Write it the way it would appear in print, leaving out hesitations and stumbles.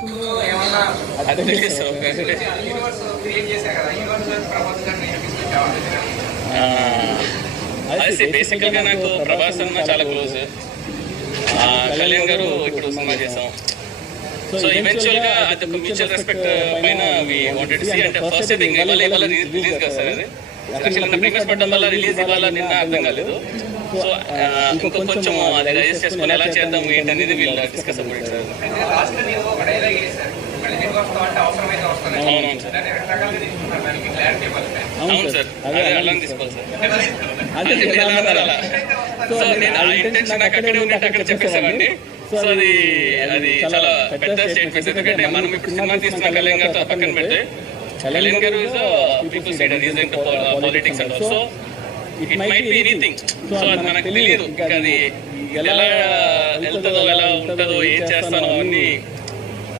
అది తెలియదు. అదే బేసిక్గా నాకు ప్రభాస్ అన్న చాలా క్లోజ్. కళ్యాణ్ గారు ఇప్పుడు సినిమా చేసాం. సో ఈవెన్చువల్గా అది ఒక మ్యూచువల్ రెస్పెక్ట్ పైన వి వాంటెడ్ టు సీ. అంటే ఫస్ట్ థింగ్ ఇవాళ రిలీజ్ కదా సార్. అది యాక్చువల్గా ప్రీమియస్ పడడం వల్ల రిలీజ్ ఇవాళ నిన్న అర్థం కాలేదు. సో ఇంకొంచెం అది రైజ్ చేసుకుని ఎలా చేద్దాం ఏంటనేది వీళ్ళు డిస్కస్ అవ్వండి సార్. అవునవును సార్, అవును సార్, అదే అలా తీసుకోవాలి సార్. అలా సో నేను ఆ ఇంటెన్షన్ నాకు అక్కడే ఉన్నట్టు అక్కడ చెప్పేసామండి. సో అది చాలా పెద్ద స్టేట్మెంట్. ఎందుకంటే మనం ఇప్పుడు సినిమా తీస్తున్న కళ్యాణ్ గారితో పక్కన పెడితే, కళ్యాణ్ గారు is people side, is into politics and so it might be anything. So అది మనకు తెలియదు, అది ఎలా వెళ్తుందో ఎలా ఉంటుందో ఏం చేస్తానో అన్నీ